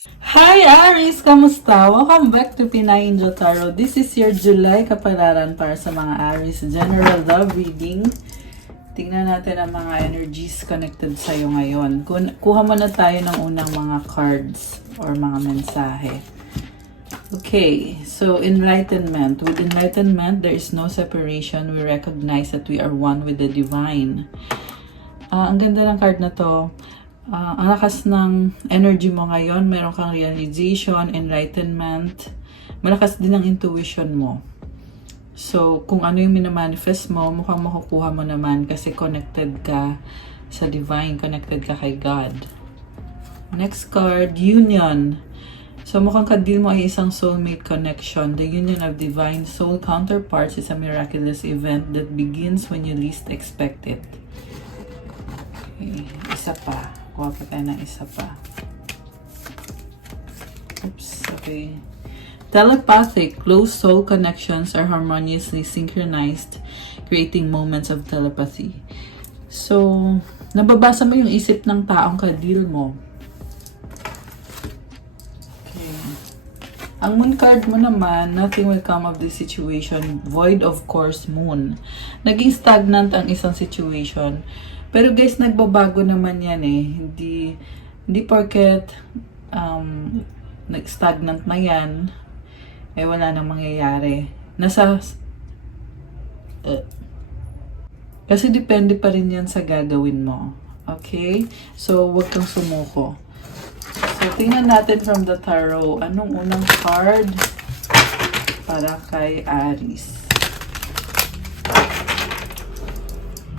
Hi Aries! Kamusta? Welcome back to Pinay Angel Tarot. This is your July kapalaran para sa mga Aries General Love Reading. Tingnan natin ang mga energies connected sa iyo ngayon. Kuha muna tayo ng unang mga cards or mga mensahe. Okay, so enlightenment. With enlightenment, there is no separation. We recognize that we are one with the divine. Ang ganda ng card na to. Ang lakas ng energy mo ngayon, meron kang realization, enlightenment, malakas din ang intuition mo. So, kung ano yung minamanifest mo, mukhang makukuha mo naman kasi connected ka sa divine, connected ka kay God. Next card, union. So, mukhang ka-deal mo ay isang soulmate connection. The union of divine soul counterparts is a miraculous event that begins when you least expect it. Okay, isa pa. Kuha pa tayo ng isa pa. Oops, okay. Telepathic, close soul connections are harmoniously synchronized, creating moments of telepathy. So, nababasa mo yung isip ng taong ka-deal mo. Okay. Ang moon card mo naman, nothing will come of this situation. Void of course, moon. Naging stagnant ang isang situation. Pero guys, nagbabago naman yan eh. Hindi porket nag-stagnant na yan, eh wala nang mangyayari. Kasi depende pa rin yan sa gagawin mo. Okay? So, huwag kang sumuko. So, tingnan natin from the tarot. Anong unang card para kay Aries?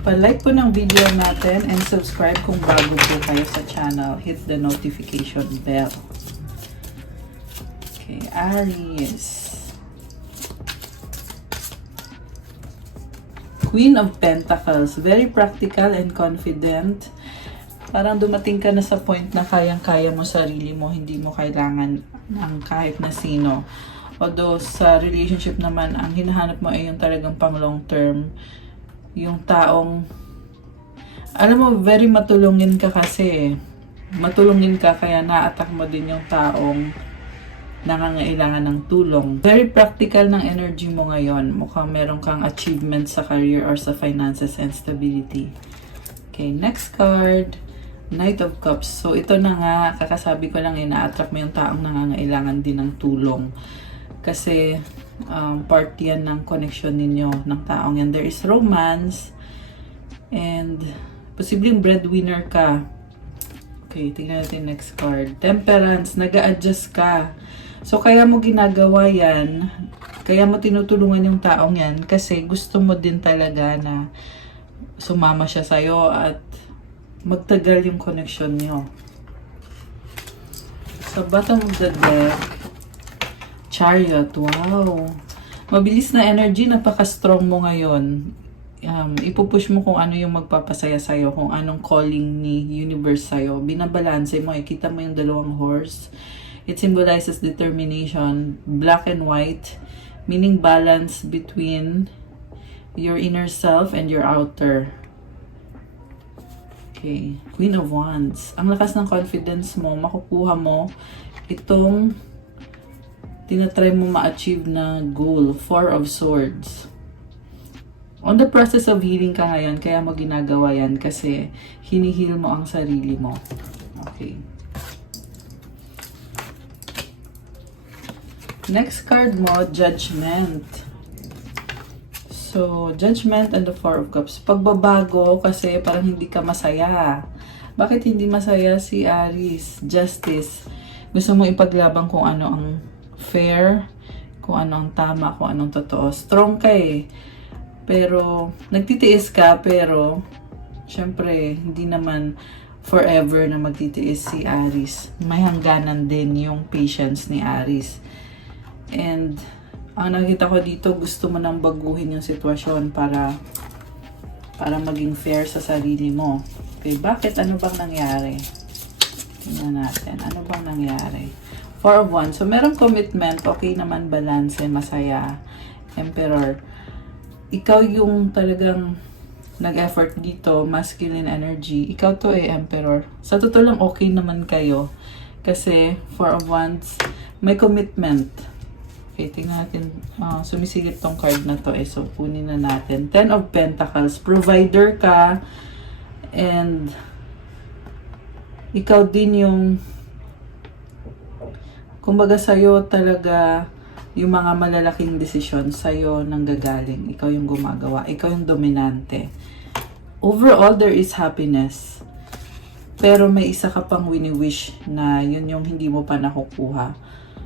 Pa-like po ng video natin and subscribe kung bago po kayo sa channel. Hit the notification bell. Okay, Aries. Queen of Pentacles. Very practical and confident. Parang dumating ka na sa point na kayang-kaya mo sarili mo. Hindi mo kailangan ng kahit na sino. Although sa relationship naman, ang hinahanap mo ay yung talagang pang long term. Yung taong, alam mo, very matulungin ka kasi. Matulungin ka kaya na-attack mo din yung taong nangangailangan ng tulong. Very practical ng energy mo ngayon. Mukhang meron kang achievement sa career or sa finances and stability. Okay, next card. Knight of Cups. So, ito na nga, kakasabi ko lang, na-attract mo yung taong nangangailangan din ng tulong. Kasi, part yan ng connection ninyo ng taong yan. There is romance and posibleng breadwinner ka. Okay, tingnan natin next card. Temperance, nag-a-adjust ka. So, kaya mo ginagawa yan, kaya mo tinutulungan yung taong yan kasi gusto mo din talaga na sumama siya sa'yo at magtagal yung connection nyo. Sa bottom of the deck, Chariot, wow. Mabilis na energy, napaka-strong mo ngayon. Ipupush mo kung ano yung magpapasaya sa'yo, kung anong calling ni universe sa'yo. Binabalanse mo, kita mo yung dalawang horse. It symbolizes determination, black and white, meaning balance between your inner self and your outer. Okay, Queen of Wands. Ang lakas ng confidence mo, makukuha mo itong tinatry mo ma-achieve na goal, Four of Swords. On the process of healing ka ngayon, kaya mo ginagawa yan kasi hinihil mo ang sarili mo. Okay. Next card mo, Judgment. So, Judgment and the Four of Cups. Pagbabago kasi parang hindi ka masaya. Bakit hindi masaya si Aries? Justice. Gusto mo ipaglaban kung ano ang fair, kung ano ang tama, kung anong totoo. Strong ka eh. Pero, nagtitiis ka, pero, syempre, hindi naman forever na magtitiis si Aries. May hangganan din yung patience ni Aries. And, ang nakita ko dito, gusto mo nang baguhin yung sitwasyon para maging fair sa sarili mo. Okay, bakit? Ano bang nangyari? Tingnan natin. Ano bang nangyari? Four of Wands. So, merong commitment. Okay naman, balance, masaya. Emperor. Ikaw yung talagang nag-effort dito. Masculine energy. Ikaw to Emperor. Sa totoo lang, okay naman kayo. Kasi, Four of Wands, may commitment. Okay, tingnan natin. Sumisigit tong card na to eh. So, kunin na natin. Ten of Pentacles. Provider ka. And, ikaw din yung, kumbaga sa'yo talaga, yung mga malalaking desisyon sa'yo nang gagaling. Ikaw yung gumagawa. Ikaw yung dominante. Overall, there is happiness. Pero may isa ka pang wini-wish na yun yung hindi mo pa nakukuha.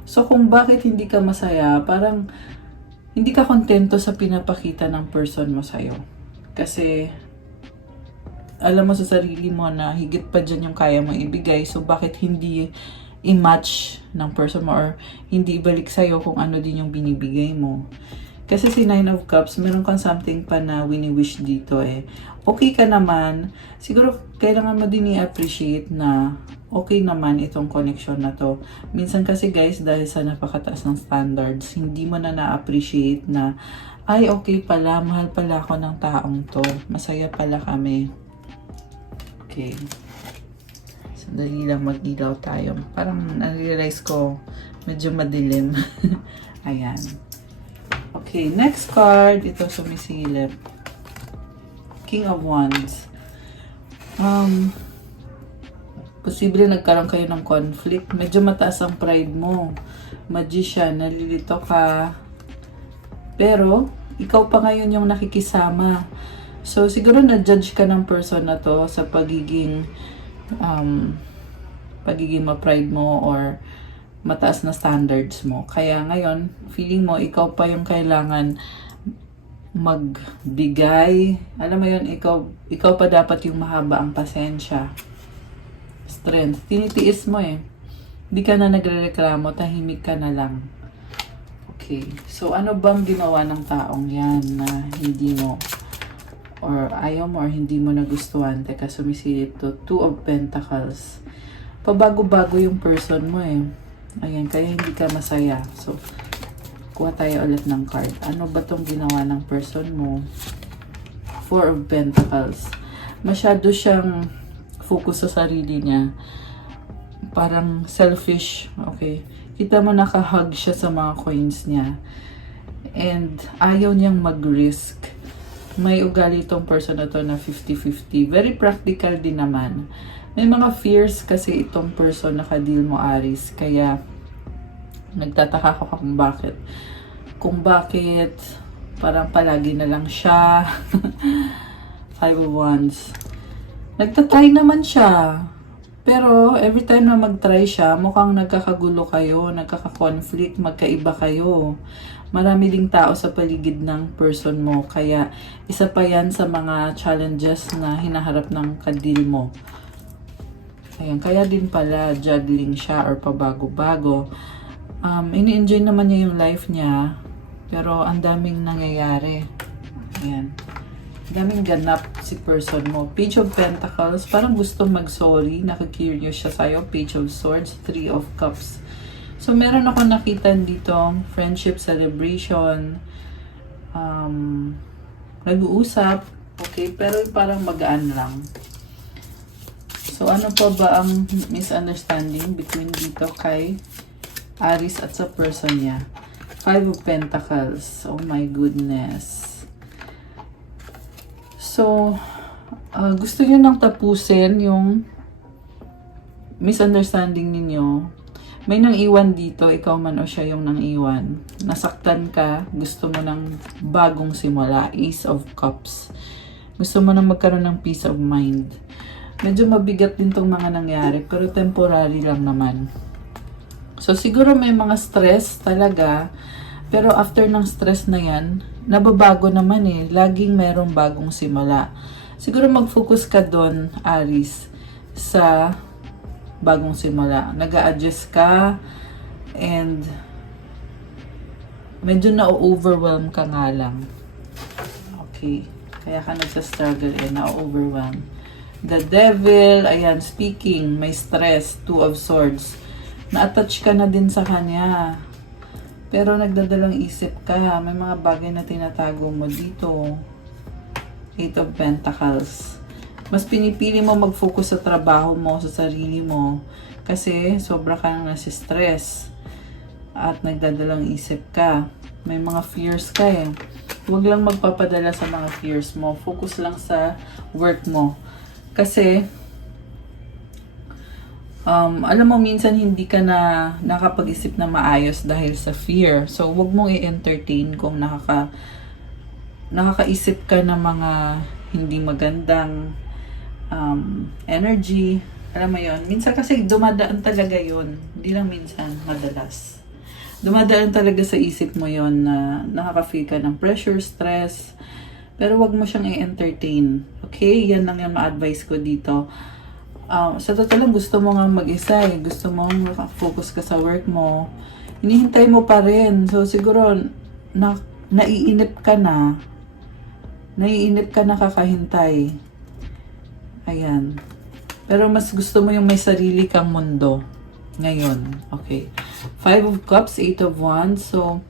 So, kung bakit hindi ka masaya, parang hindi ka kontento sa pinapakita ng person mo sa'yo. Kasi, alam mo sa sarili mo na higit pa dyan yung kaya mo ibigay. So, bakit hindi i-match ng person mo or hindi ibalik sa'yo kung ano din yung binibigay mo. Kasi si Nine of Cups, meron kang something pa na wini-wish dito eh. Okay ka naman. Siguro, kailangan mo din i-appreciate na okay naman itong connection na to. Minsan kasi guys, dahil sa napakataas ng standards, hindi mo na na-appreciate na, ay okay pala, mahal pala ako ng taong to. Masaya pala kami. Okay. Sandali lang mag-ilaw tayo. Parang na-realize ko, medyo madilim. Ayan. Okay, next card. Ito sumisilip. King of Wands. Posible nagkaroon kayo ng conflict. Medyo mataas ang pride mo. Magician, nalilito ka. Pero, ikaw pa ngayon yung nakikisama. So, siguro na-judge ka ng person na to sa pagiging ma-pride mo or mataas na standards mo. Kaya ngayon, feeling mo, ikaw pa yung kailangan magbigay. Alam mo yun, ikaw pa dapat yung mahaba ang pasensya. Strength. Tinitiis mo eh. Hindi ka na nagrereklamo, tahimik ka na lang. Okay. So, ano bang ginawa ng taong yan na hindi mo or ayaw mo or hindi mo nagustuhan? Teka, sumisilip to. Two of Pentacles. Pabago-bago yung person mo eh. Ayan, kaya hindi ka masaya. So, kuha tayo ulit ng card. Ano ba tong ginawa ng person mo? Four of Pentacles. Masyado siyang focus sa sarili niya. Parang selfish. Okay. Kita mo nakahug siya sa mga coins niya. And ayaw niyang mag-risk. May ugali itong person na to na 50-50. Very practical din naman. May mga fears kasi itong person na ka-deal mo, Aries. Kaya, nagtataka ko kung bakit. Kung bakit, parang palagi na lang siya. Five of Wands. Nagtatry naman siya. Pero, every time na mag-try siya, mukhang nagkakagulo kayo, nagkaka-conflict, magkaiba kayo. Marami ding tao sa paligid ng person mo. Kaya, isa pa yan sa mga challenges na hinaharap ng ka-deal mo. Ayan, kaya din pala juggling siya or pabago-bago. Ini-enjoy naman niya yung life niya, pero ang daming nangyayari. Ayan. Daming ganap si person mo. Page of Pentacles, parang gusto mag-sorry, nakakurious siya sa'yo. Page of Swords, Three of Cups. So, meron ako nakita dito, friendship, celebration, nag-uusap, okay, pero parang magaan lang. So, ano pa ba ang misunderstanding between dito kay Aries at sa person niya? Five of Pentacles. Oh my goodness. So, gusto niyo nang tapusin yung misunderstanding ninyo. May nang iwan dito, ikaw man o siya yung nang iwan. Nasaktan ka, gusto mo ng bagong simula. Ace of Cups. Gusto mo nang magkaroon ng peace of mind. Medyo mabigat din tong mga nangyari, pero temporary lang naman. So, siguro may mga stress talaga, pero after ng stress na yan, nababago naman eh. Laging merong bagong simula. Siguro mag-focus ka doon, Aries, sa bagong simula. Nag-a-adjust ka, and medyo na-overwhelm ka nga lang. Okay. Kaya ka nagsa-struggle eh, na-overwhelm. The Devil, ayan, speaking, may stress, Two of Swords. Na-attach ka na din sa kanya. Pero nagdadalang isip ka, may mga bagay na tinatago mo dito. Eight of Pentacles. Mas pinipili mo mag-focus sa trabaho mo, sa sarili mo, kasi sobra kang nasi-stress at nagdadalang isip ka. May mga fears ka eh. Huwag lang magpapadala sa mga fears mo. Focus lang sa work mo. Kasi, alam mo, minsan hindi ka na nakapag-isip na maayos dahil sa fear. So, huwag mong i-entertain kung nakakaisip ka ng mga hindi magandang energy. Alam mo yon, minsan kasi dumadaan talaga yon, hindi lang minsan, madalas. Dumadaan talaga sa isip mo yon na nakaka-feel ka ng pressure, stress, pero wag mo siyang i-entertain. Okay? Yan lang yung ma-advise ko dito. Sa totoo lang, gusto mo nga mag-isa eh. Gusto mo focus ka sa work mo. Hinihintay mo pa rin. So, siguro, naiinip ka na. Naiinip ka na kakahintay. Ayan. Pero mas gusto mo yung may sarili kang mundo. Ngayon. Okay. 5 of Cups, 8 of Wands. So,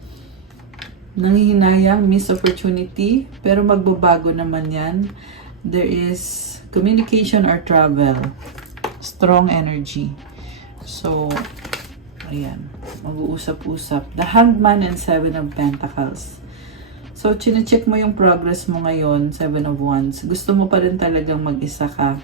nanghihinayang, missed opportunity. Pero magbabago naman yan. There is communication or travel. Strong energy. So, ayan. Mag-uusap-usap. The Hanged Man and 7 of Pentacles. So, chine-check mo yung progress mo ngayon, 7 of Wands. Gusto mo pa rin talagang mag-isa ka.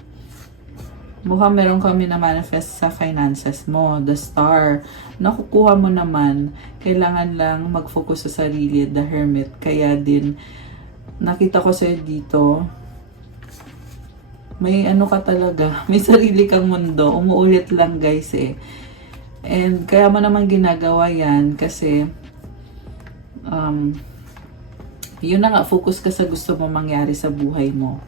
Mukhang meron kami na manifest sa finances mo. The Star. Nakukuha mo naman. Kailangan lang mag-focus sa sarili. The Hermit. Kaya din, nakita ko sa'yo dito, may ano ka talaga. May sarili kang mundo. Umuulit lang guys eh. And kaya mo naman ginagawa yan kasi yun na nga, focus ka sa gusto mo mangyari sa buhay mo.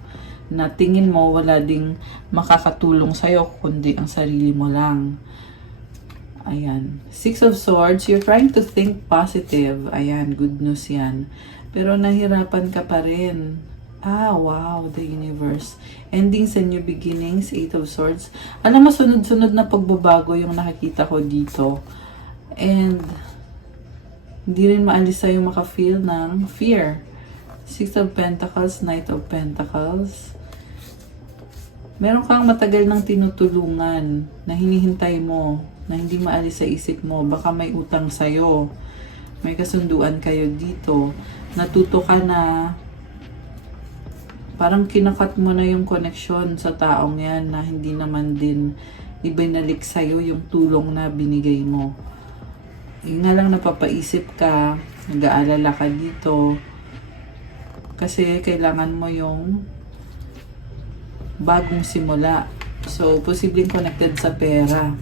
Na tingin mo wala ding makakatulong sa'yo kundi ang sarili mo lang. Ayan. 6 of Swords, you're trying to think positive. Ayan, good news yan. Pero nahirapan ka pa rin. Wow, the universe. Endings and new beginnings, 8 of Swords. Alam mo, sunod-sunod na pagbabago yung nakikita ko dito. And, hindi rin maalis sa'yo maka-feel ng fear. 6 of Pentacles, Knight of Pentacles. Meron kang matagal ng tinutulungan na hinihintay mo, na hindi maalis sa isip mo. Baka may utang sa'yo. May kasunduan kayo dito. Natuto ka na parang kinakat mo na yung connection sa taong yan na hindi naman din ibinalik sa'yo yung tulong na binigay mo. Yung nga lang napapaisip ka, nag-aalala ka dito, kasi kailangan mo yung bagong simula. So, posibleng connected sa pera.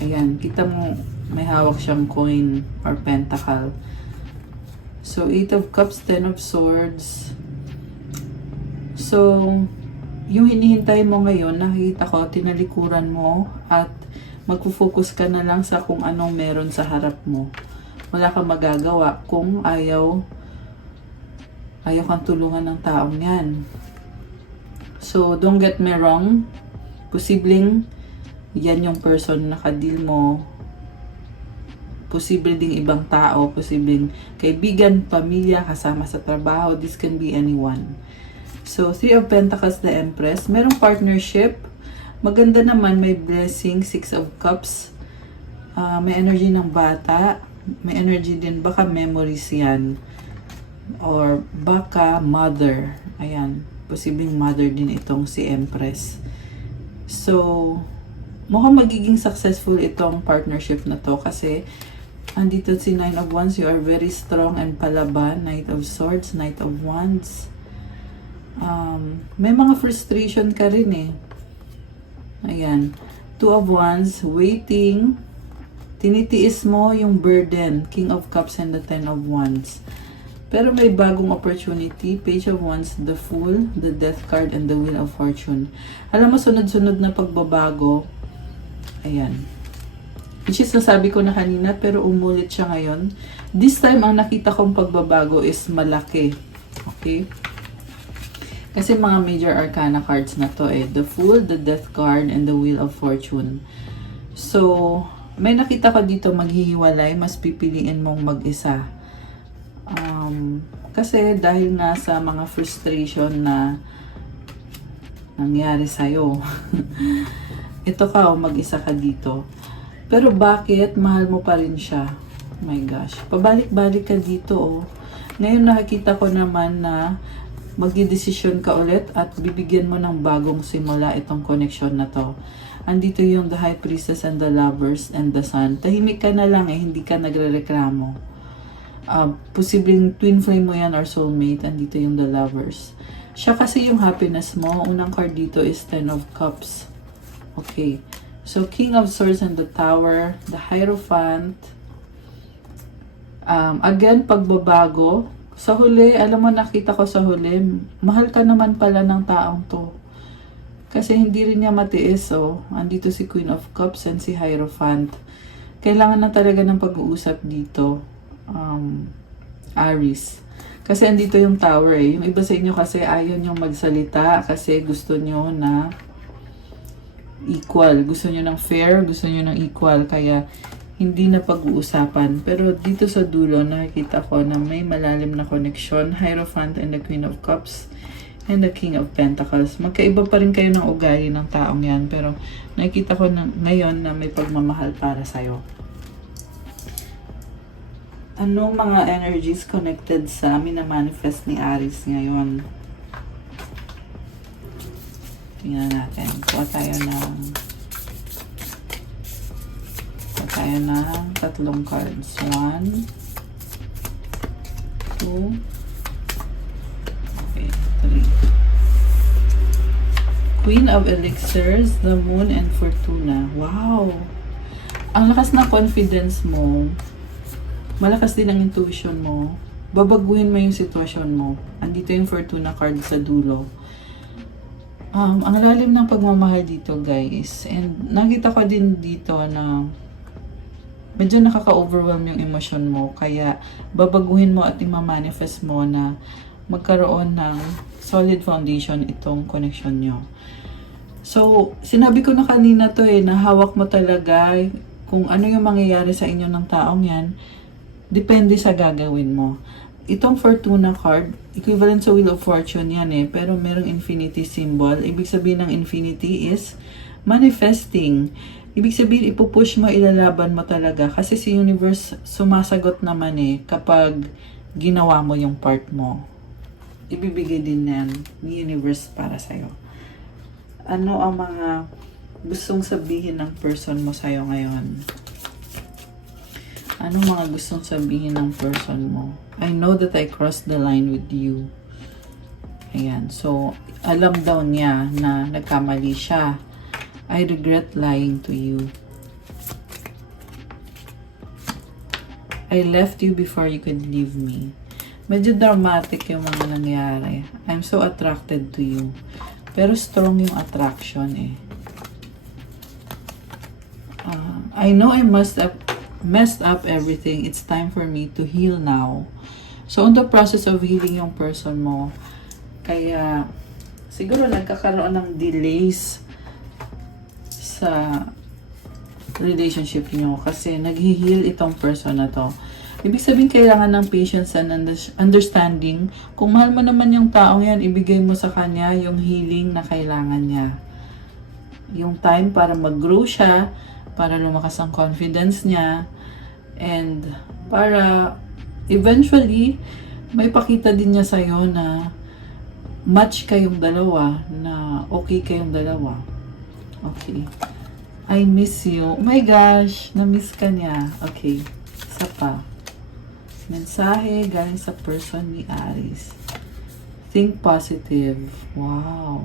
Ayan, kita mo may hawak siyang coin or pentacle. So, 8 of Cups, 10 of Swords. So, yung hinihintay mo ngayon, nakikita ko, tinalikuran mo at magpo-focus ka na lang sa kung anong meron sa harap mo. Wala kang magagawa kung ayaw kang tulungan ng taong yan. So, don't get me wrong. Posibleng yan yung person na kadil mo. Posible ding ibang tao. Posibleng kaibigan, pamilya, kasama sa trabaho. This can be anyone. So, 3 of Pentacles, the Empress. Merong partnership. Maganda naman, may blessing. 6 of Cups. May energy ng bata. May energy din. Baka memories yan. Or baka mother. Ayan. Posibleng mother din itong si Empress. So, mukhang magiging successful itong partnership na to. Kasi, andito si 9 of Wands. You are very strong and palaban. Knight of Swords. Knight of Wands. May mga frustration ka rin eh. Ayan. 2 of Wands, waiting. Tinitiis mo yung burden. King of Cups and the 10 of Wands. Pero may bagong opportunity. Page of Wands, the Fool, the Death card, and the Wheel of Fortune. Alam mo, sunod-sunod na pagbabago. Ayan. Which is nasabi ko na kanina, pero umulit siya ngayon. This time, ang nakita kong pagbabago is malaki. Okay? Kasi mga major arcana cards na to eh. The Fool, the Death card, and the Wheel of Fortune. So, may nakita ko dito maghihiwalay, mas pipiliin mong mag-isa. Kasi dahil nga sa mga frustration na nangyari sa'yo. Ito ka, mag-isa ka dito. Pero bakit mahal mo pa rin siya? Oh my gosh. Pabalik-balik ka dito, oh. Ngayon nakikita ko naman na magdidesisyon ka ulit at bibigyan mo ng bagong simula itong connection na to. Andito yung the High Priestess and the Lovers and the Sun. Tahimik ka na lang hindi ka nagre-reklamo. Posibleng twin flame mo yan or soulmate. Andito yung the Lovers. Siya kasi yung happiness mo. Unang card dito is Ten of Cups. Okay. So, King of Swords and the Tower, the Hierophant. Again, pagbabago. Sa huli, alam mo, nakita ko sa huli, mahal ka naman pala ng taong to. Kasi hindi rin niya matiis, oh. Andito si Queen of Cups and si Hierophant. Kailangan na talaga ng pag-uusap dito, Aries. Kasi andito yung Tower, eh. Yung iba sa inyo kasi ayaw nyo magsalita kasi gusto nyo na equal. Gusto nyo ng fair, gusto nyo ng equal. Kaya hindi na pag-uusapan. Pero dito sa dulo, nakikita ko na may malalim na connection. Hierophant and the Queen of Cups and the King of Pentacles. Magkaiba pa rin kayo ng ugali ng taong yan. Pero nakikita ko na, ngayon na may pagmamahal para sa'yo. Anong mga energies connected sa minamanifest ni Aries ngayon? Tingnan natin. Kuha tayo ng tatlong cards. 1, 2, okay, 3. Queen of Elixirs, the Moon, and Fortuna. Wow! Ang lakas na confidence mo. Malakas din ang intuition mo. Babaguhin mo yung sitwasyon mo. Andito yung Fortuna card sa dulo. Ang lalim ng pagmamahal dito, guys. And nakita ko din dito na medyo nakaka-overwhelm yung emosyon mo. Kaya babaguhin mo at i-manifest mo na magkaroon ng solid foundation itong connection nyo. So, sinabi ko na kanina to na hawak mo talaga kung ano yung mangyayari sa inyo ng taong yan. Depende sa gagawin mo. Itong Fortuna card, equivalent sa Wheel of Fortune yan pero merong infinity symbol. Ibig sabihin ng infinity is manifesting. Ibig sabihin, ipupush mo, ilalaban mo talaga. Kasi si universe sumasagot naman kapag ginawa mo yung part mo. Ibibigay din yan ni universe para sa'yo. Ano ang mga gustong sabihin ng person mo sa'yo ngayon? Ano mga gustong sabihin ng person mo? I know that I crossed the line with you. Ayan. So, alam daw niya na nagkamali siya. I regret lying to you. I left you before you could leave me. Medyo dramatic yung mga nangyari. I'm so attracted to you. Pero strong yung attraction I know I must have messed up everything. It's time for me to heal now. So, on the process of healing yung person mo, kaya siguro nagkakaroon ng delays sa relationship niyo kasi nag-heal itong person na to. Ibig sabihin, kailangan ng patience and understanding. Kung mahal mo naman yung taong yan, ibigay mo sa kanya yung healing na kailangan niya. Yung time para mag-grow siya, para lumakas ang confidence niya, and para eventually, may pakita din niya sa'yo na match kayong dalawa, na okay kayong dalawa. Okay. I miss you. Oh my gosh, na-miss ka niya. Okay. Isa pa. Mensahe galing sa person ni Aries. Think positive. Wow.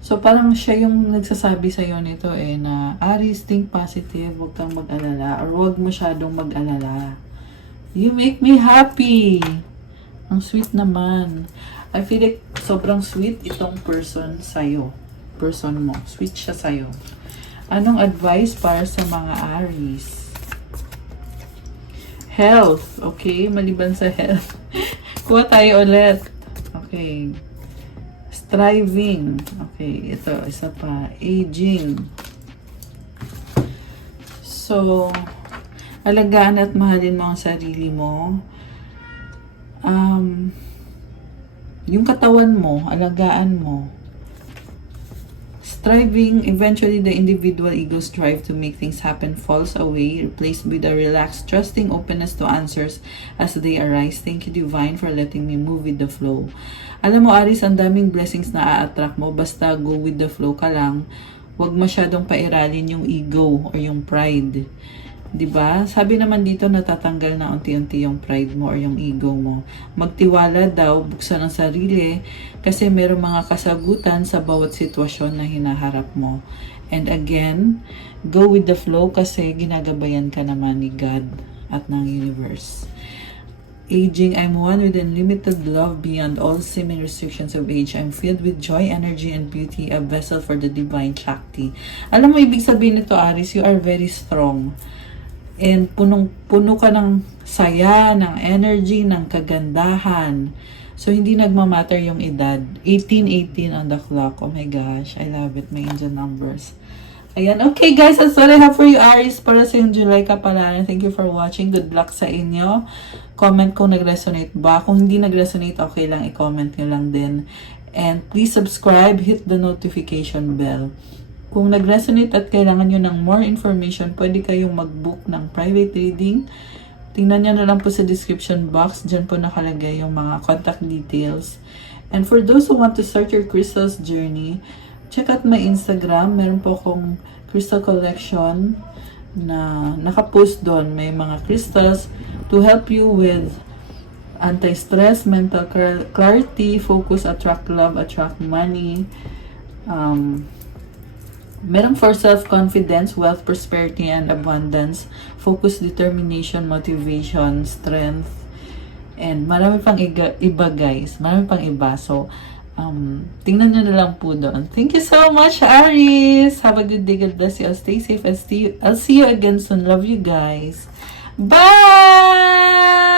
So, parang siya yung nagsasabi sa'yo nito na Aries, think positive. Huwag kang mag-alala. Or huwag masyadong mag-alala. You make me happy. Ang sweet naman. I feel like sobrang sweet itong person sa'yo. Person mo. Sweet siya sa'yo. Anong advice para sa mga Aries? Health. Okay, maliban sa health. Kuha tayo ulit. Okay. Striving. Okay, ito. Isa pa. Aging. So, alagaan at mahalin mo ang sarili mo. Yung katawan mo, alagaan mo. striving, eventually the individual ego's drive to make things happen falls away, replaced with a relaxed, trusting openness to answers as they arise. Thank you, Divine, for letting me move with the flow. Alam mo, Aris, ang daming blessings na a-attract mo. Basta go with the flow ka lang. Huwag masyadong pairalin yung ego or yung pride. 'Di ba? Sabi naman dito natatanggal na unti-unti yung pride mo or yung ego mo. Magtiwala daw, buksan ang sarili kasi merong mga kasagutan sa bawat sitwasyon na hinaharap mo. And again, go with the flow kasi ginagabayan ka naman ni God at ng universe. Aging, I'm one with unlimited love beyond all seeming restrictions of age. I'm filled with joy, energy, and beauty, a vessel for the divine Shakti. Alam mo, ibig sabihin nito, Aris, you are very strong. And punong-puno ka ng saya, ng energy, ng kagandahan. So, hindi nagmamatter yung edad. 18 on the clock. Oh my gosh, I love it. My angel numbers. Ayan. Okay guys, that's all I have for you, Aries. Para sa yung July kapalaran. Thank you for watching. Good luck sa inyo. Comment kung nag-resonate ba. Kung hindi nag-resonate, okay lang. I-comment nyo lang din. And please subscribe. Hit the notification bell. Kung nag-resonate at kailangan nyo ng more information, pwede kayong mag-book ng private reading. Tingnan nyo na lang po sa description box. Diyan po nakalagay yung mga contact details. And for those who want to start your crystals journey, check out my Instagram. Meron po akong crystal collection na nakapost doon. May mga crystals to help you with anti-stress, mental clarity, focus, attract love, attract money, meron for self-confidence, wealth, prosperity, and abundance, focus, determination, motivation, strength, and marami pang iba guys. Marami pang iba. So, tingnan nyo na lang po doon. Thank you so much, Aries! Have a good day. God bless you. Stay safe. I'll see you again soon. Love you guys. Bye!